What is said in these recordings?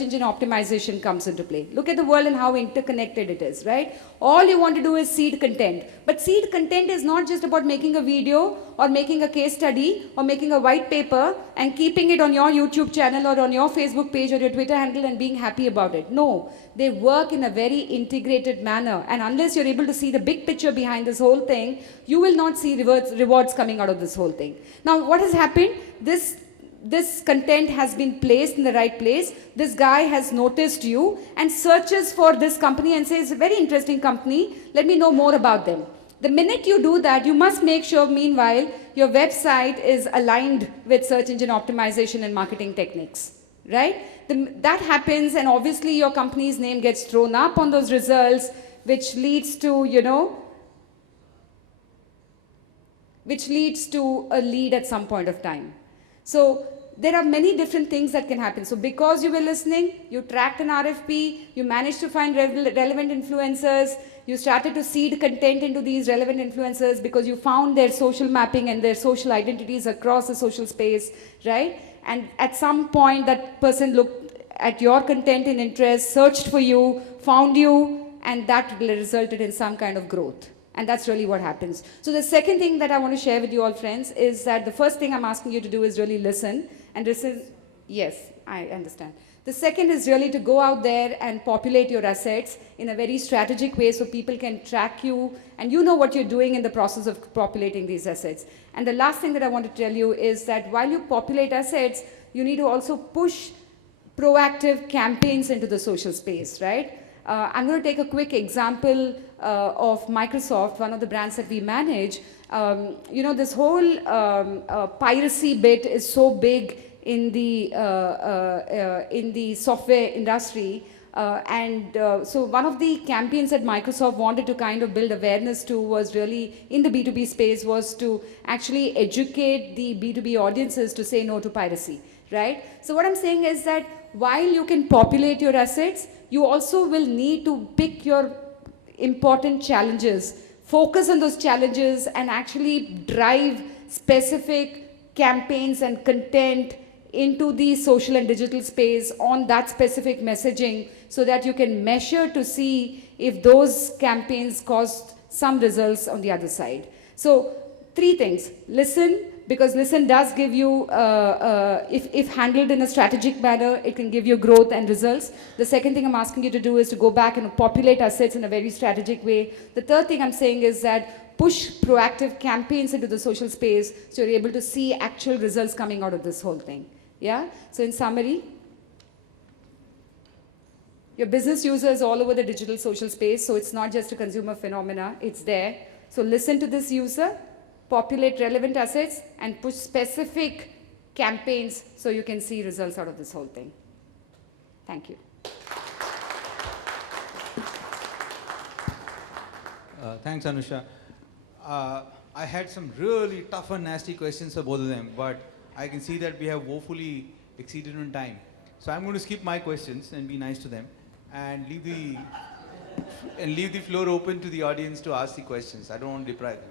engine optimization comes into play. Look at the world and how interconnected it is, right? All you want to do is seed content. But seed content is not just about making a video or making a case study or making a white paper and keeping it on your YouTube channel or on your Facebook page or your Twitter handle and being happy about it. No, they work in a very integrated manner. And unless you're able to see the big picture behind this whole thing, you will not see rewards coming out of this whole thing. Now, what has happened? This content has been placed in the right place. This guy has noticed you and searches for this company and says, very interesting company, let me know more about them. The minute you do that, you must make sure, meanwhile, your website is aligned with search engine optimization and marketing techniques, right? That happens, and obviously your company's name gets thrown up on those results, which leads to, which leads to a lead at some point of time. So there are many different things that can happen. So because you were listening, you tracked an RFP, you managed to find relevant influencers, you started to seed content into these relevant influencers because you found their social mapping and their social identities across the social space, right? And at some point, that person looked at your content in interest, searched for you, found you, and that resulted in some kind of growth. And that's really what happens. So the second thing that I want to share with you all, friends, is that the first thing I'm asking you to do is really listen. And listen, yes, I understand. The second is really to go out there and populate your assets in a very strategic way so people can track you and you know what you're doing in the process of populating these assets. And the last thing that I want to tell you is that while you populate assets, you need to also push proactive campaigns into the social space, right? I'm going to take a quick example of Microsoft, one of the brands that we manage. This whole piracy bit is so big in the software industry. So one of the campaigns that Microsoft wanted to kind of build awareness to was really in the B2B space was to actually educate the B2B audiences to say no to piracy, right? So what I'm saying is that while you can populate your assets, you also will need to pick your important challenges, focus on those challenges, and actually drive specific campaigns and content into the social and digital space on that specific messaging so that you can measure to see if those campaigns caused some results on the other side. So 3 things. Listen, because listen does give you, if handled in a strategic manner, it can give you growth and results. The second thing I'm asking you to do is to go back and populate assets in a very strategic way. The third thing I'm saying is that push proactive campaigns into the social space so you're able to see actual results coming out of this whole thing. Yeah? So in summary, your business users all over the digital social space, so it's not just a consumer phenomena, it's there. So listen to this user, populate relevant assets, and push specific campaigns so you can see results out of this whole thing. Thank you. Thanks, Anusha. I had some really tough and nasty questions for both of them, but I can see that we have woefully exceeded on time. So I'm going to skip my questions and be nice to them and leave the floor open to the audience to ask the questions. I don't want to deprive them.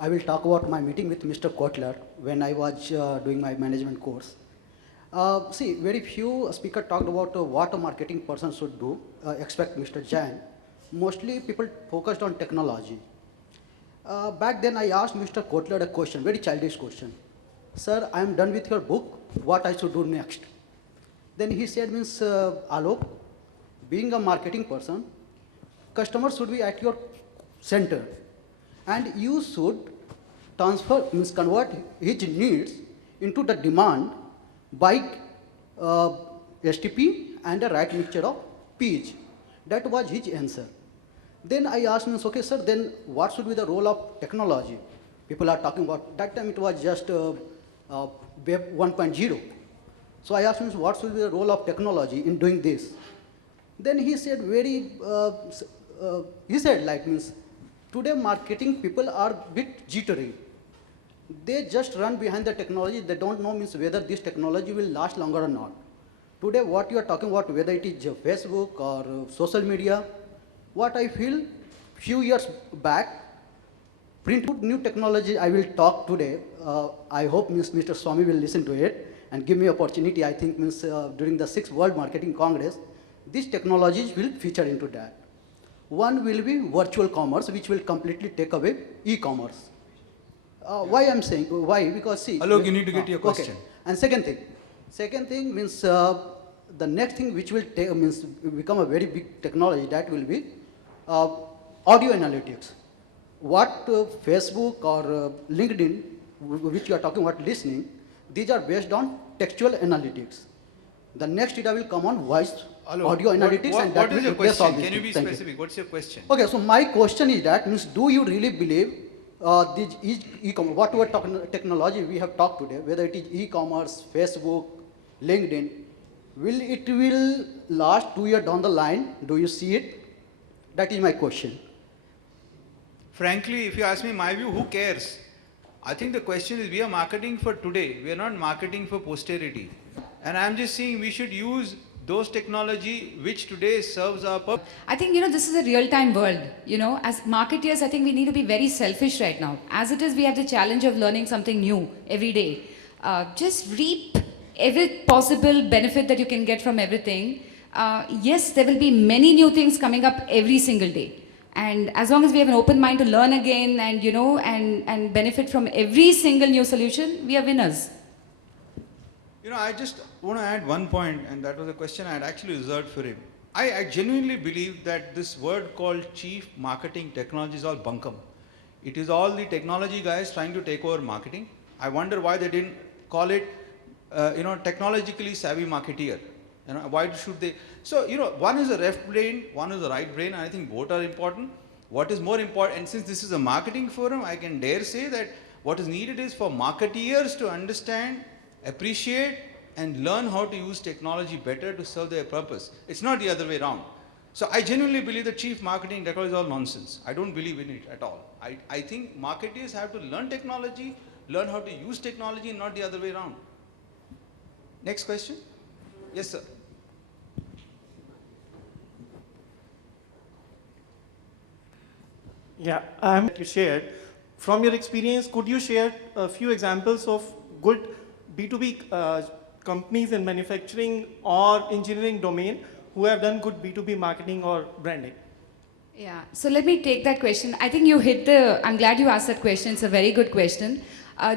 I will talk about my meeting with Mr. Kotler when I was doing my management course. See, very few speakers talked about what a marketing person should do, except Mr. Jain. Mostly people focused on technology. Back then I asked Mr. Kotler a question, very childish question. Sir, I am done with your book, what I should do next? Then he said, Alok, being a marketing person, customers should be at your center. And you should convert his needs into the demand by STP and the right mixture of P's. That was his answer. Then I asked him, okay, sir, then what should be the role of technology? People are talking about, that time it was just Web 1.0. So I asked him, what should be the role of technology in doing this? Then he said today marketing people are a bit jittery. They just run behind the technology. They don't know whether this technology will last longer or not. Today what you are talking about, whether it is Facebook or social media, what I feel few years back, print new technology I will talk today. I hope Mr. Swami will listen to it and give me opportunity. I think during the 6th World Marketing Congress, these technologies will feature into that. One will be virtual commerce, which will completely take away e-commerce. Why I'm saying, why? Because see. Alok, you need to get your Okay. question. And second thing means the next thing which will become a very big technology, that will be audio analytics. What Facebook or LinkedIn, which you are talking about listening, these are based on textual analytics. The next data will come on voice, Alok, audio analytics, what and that is will your replace all question? these Can you be things. Thank specific? What's your question? Okay, so my question is that means, do you really believe this e-commerce, whatever technology we have talked today, whether it is e-commerce, Facebook, LinkedIn, will last 2 years down the line? Do you see it? That is my question. Frankly, if you ask me my view, who cares? I think the question is, we are marketing for today. We are not marketing for posterity. And I'm just saying we should use those technology which today serves our purpose. I think, this is a real-time world. As marketeers, I think we need to be very selfish right now. As it is, we have the challenge of learning something new every day. Just reap every possible benefit that you can get from everything. Yes, there will be many new things coming up every single day. And as long as we have an open mind to learn again and, and benefit from every single new solution, we are winners. I just want to add one point, and that was a question I had actually reserved for him. I genuinely believe that this word called Chief Marketing Technology is all bunkum. It is all the technology guys trying to take over marketing. I wonder why they didn't call it, technologically savvy marketeer. Why should they? So, one is a left brain, one is a right brain, and I think both are important. What is more important, and since this is a marketing forum, I can dare say that what is needed is for marketeers to understand, appreciate, and learn how to use technology better to serve their purpose. It's not the other way around. So I genuinely believe that chief marketing technology is all nonsense. I don't believe in it at all. I think marketeers have to learn technology, learn how to use technology, and not the other way around. Next question? Yes, sir. Yeah, you shared. From your experience, could you share a few examples of good B2B companies in manufacturing or engineering domain who have done good B2B marketing or branding? Yeah, so let me take that question. I think I'm glad you asked that question. It's a very good question.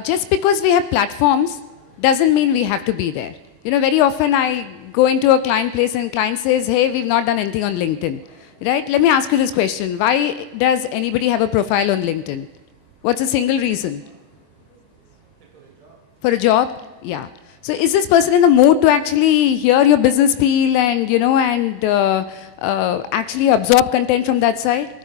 Just because we have platforms doesn't mean we have to be there. Very often I go into a client place and client says, hey, we've not done anything on LinkedIn. Right? Let me ask you this question. Why does anybody have a profile on LinkedIn? What's a single reason? For a job? Yeah. So is this person in the mood to actually hear your business spiel and, actually absorb content from that side?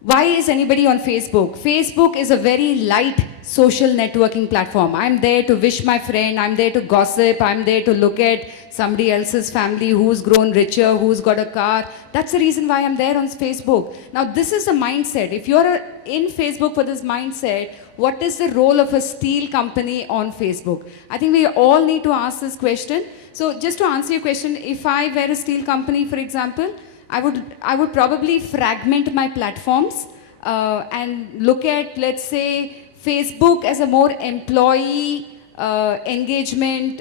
Why is anybody on Facebook? Facebook is a very light social networking platform. I'm there to wish my friend, I'm there to gossip, I'm there to look at somebody else's family who's grown richer, who's got a car. That's the reason why I'm there on Facebook. Now this is a mindset. If you're in Facebook for this mindset, what is the role of a steel company on Facebook? I think we all need to ask this question. So just to answer your question, if I were a steel company, for example, I would probably fragment my platforms and look at, let's say, Facebook as a more employee engagement,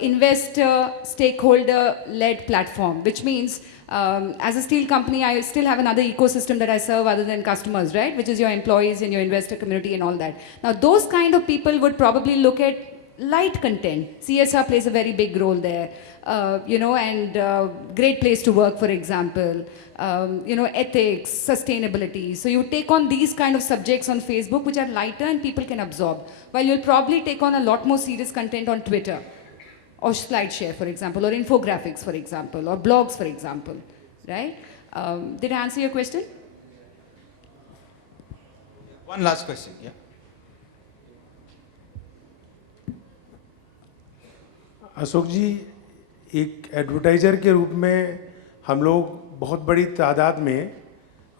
investor, stakeholder-led platform, which means as a steel company, I still have another ecosystem that I serve other than customers, right? Which is your employees and your investor community and all that. Now, those kind of people would probably look at light content. CSR plays a very big role there. Great place to work, for example, ethics, sustainability. So you take on these kind of subjects on Facebook, which are lighter and people can absorb. While you'll probably take on a lot more serious content on Twitter, or SlideShare, for example, or infographics, for example, or blogs, for example, right? Did I answer your question? One last question, yeah. Ashok जी, एक advertiser के रूप में हम लोग बहुत बड़ी तादाद में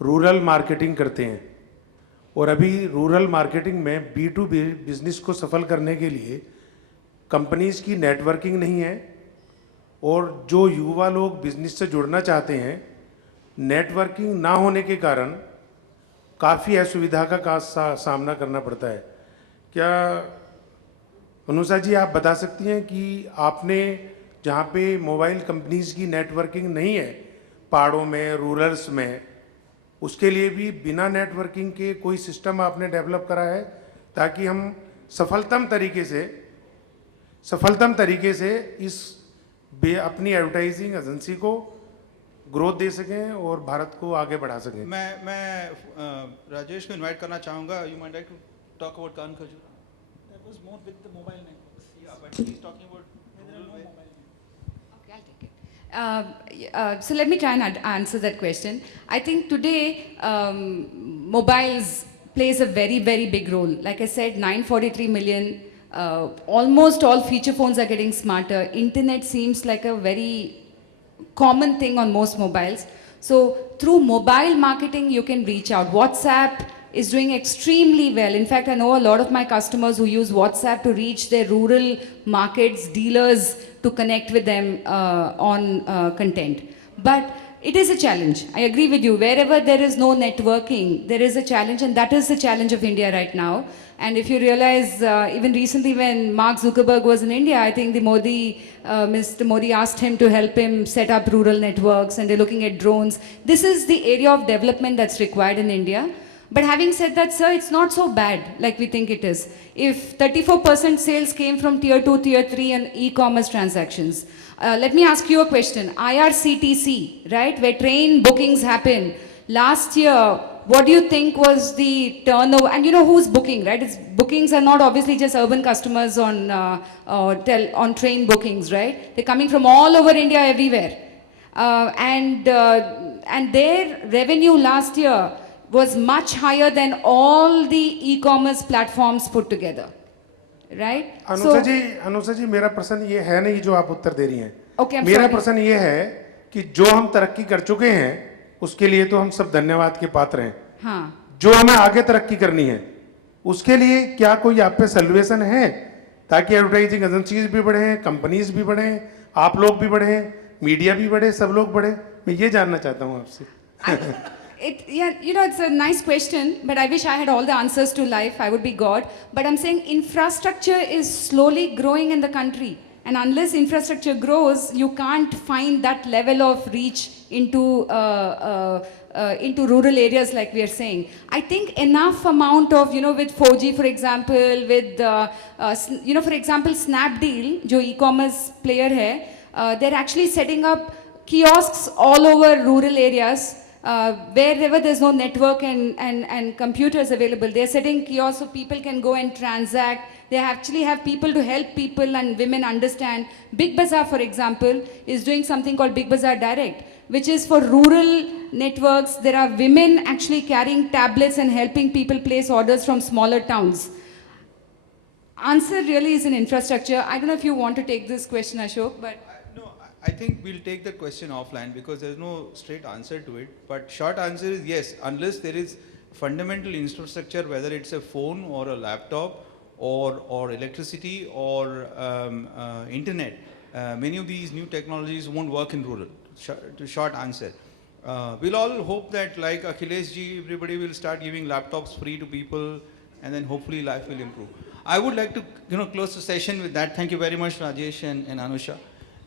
रूरल मार्केटिंग करते हैं और अभी रूरल मार्केटिंग में B2B बिजनेस को सफल करने के लिए कंपनीज़ की नेटवर्किंग नहीं है और जो युवा लोग बिजनेस से जुड़ना चाहते हैं, नेटवर्किंग ना होने के कारण काफ़ी असुविधा का सामना करना पड़ता है। क्या अनुषा जी आप बता सकती हैं कि आपने जहाँ पे मोबाइल कंपनीज की नेटवर्किंग नहीं है पहाड़ों में, रूरल्स में, उसके लिए भी बिना नेटवर्किंग के कोई सिस्टम आपने डेवलप करा है ताकि हम सफलतम तरीके से इस अपनी एडवर्टाइजिंग एजेंसी को ग्रोथ दे सकें और भारत को आगे बढ़ा सकें? मैं राजेश को इनवाइट करना चाहूँगा. You might like to talk about Kan Khajur? That was more with the mobile networks. Yeah, but he's talking about There are no mobile networks. Okay, I'll take it. So let me try and answer that question. I think today mobiles plays a very, very big role. Like I said, 943 million, almost all feature phones are getting smarter. Internet seems like a very common thing on most mobiles. So through mobile marketing, you can reach out. WhatsApp is doing extremely well. In fact, I know a lot of my customers who use WhatsApp to reach their rural markets, dealers, to connect with them on content. But it is a challenge. I agree with you. Wherever there is no networking, there is a challenge, and that is the challenge of India right now. And if you realize, even recently when Mark Zuckerberg was in India, I think Mr. Modi asked him to help him set up rural networks, and they're looking at drones. This is the area of development that's required in India. But having said that, sir, it's not so bad like we think it is. If 34% sales came from tier 2, tier 3 and e-commerce transactions, let me ask you a question. IRCTC, right, where train bookings happen, last year, what do you think was the turnover? And you know who's booking, right? Bookings are not obviously just urban customers on train bookings, right? They're coming from all over India, everywhere. And their revenue last year was much higher than all the e-commerce platforms put together, right? Anusha जी मेरा प्रश्न ये है नहीं जो आप उत्तर दे रही हैं. Okay, I'm मेरा sorry. प्रश्न ये है कि जो हम तरक्की कर चुके हैं उसके लिए तो हम सब धन्यवाद के पात्र हैं. हाँ. जो हमें आगे तरक्की करनी है उसके लिए क्या कोई आप पे सॉल्यूशन है ताकि एडवर्टाइजिंग एजेंसीज भी बढ़े, कंपनीज भी बढ़े, आप लोग भी बढ़े, मीडिया भी बढ़े, सब लोग बढ़े? मैं ये जानना चाहता हूँ आपसे. It's a nice question, but I wish I had all the answers to life. I would be God. But I'm saying infrastructure is slowly growing in the country. And unless infrastructure grows, you can't find that level of reach into rural areas like we are saying. I think enough amount of, with 4G, for example, with, for example, Snapdeal, jo e-commerce player hai, they're actually setting up kiosks all over rural areas. Wherever there's no network and computers available, they're setting kiosks so people can go and transact. They actually have people to help people and women understand. Big Bazaar, for example, is doing something called Big Bazaar Direct, which is for rural networks. There are women actually carrying tablets and helping people place orders from smaller towns. Answer really is in infrastructure. I don't know if you want to take this question, Ashok, but... I think we'll take that question offline because there's no straight answer to it. But short answer is yes, unless there is fundamental infrastructure, whether it's a phone or a laptop or electricity or internet, many of these new technologies won't work in rural. Short answer. We'll all hope that like Akhilesh ji, everybody will start giving laptops free to people and then hopefully life will improve. I would like to close the session with that. Thank you very much, Rajesh and Anusha.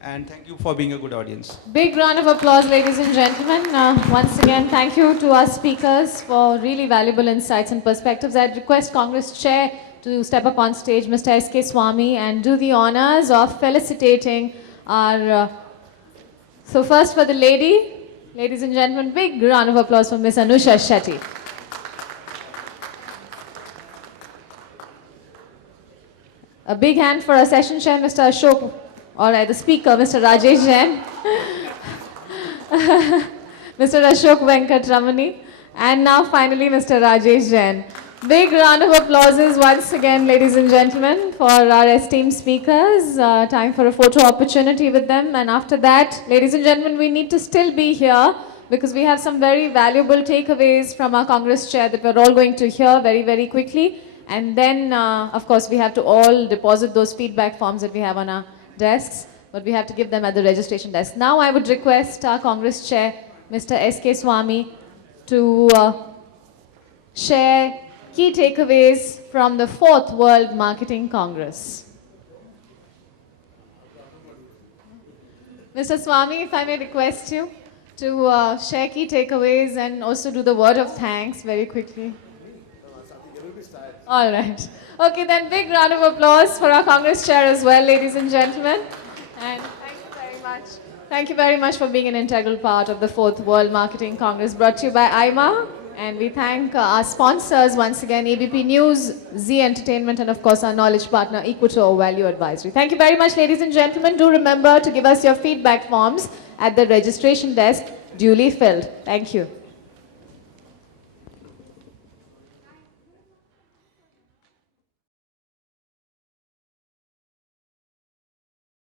And thank you for being a good audience. Big round of applause, ladies and gentlemen. Once again, thank you to our speakers for really valuable insights and perspectives. I'd request Congress Chair to step up on stage, Mr. S.K. Swamy, and do the honors of felicitating our... so first for the lady, ladies and gentlemen, big round of applause for Ms. Anusha Shetty. A big hand for our session chair, Mr. Ashok. All right, the speaker, Mr. Rajesh Jain, Mr. Ashok Venkatramani, and now finally Mr. Rajesh Jain. Big round of applauses once again, ladies and gentlemen, for our esteemed speakers. Time for a photo opportunity with them. And after that, ladies and gentlemen, we need to still be here because we have some very valuable takeaways from our Congress chair that we're all going to hear very, very quickly. And then, of course, we have to all deposit those feedback forms that we have on our desks, but we have to give them at the registration desk. Now I would request our Congress Chair, Mr. S.K. Swamy, to share key takeaways from the 4th World Marketing Congress. Mr. Swami, if I may request you to share key takeaways and also do the word of thanks very quickly. All right. Okay, then big round of applause for our Congress chair as well, ladies and gentlemen. And thank you very much. Thank you very much for being an integral part of the 4th World Marketing Congress brought to you by IMA. And we thank our sponsors once again, ABP News, Z Entertainment, and of course our knowledge partner, Equator Value Advisory. Thank you very much, ladies and gentlemen. Do remember to give us your feedback forms at the registration desk, duly filled. Thank you.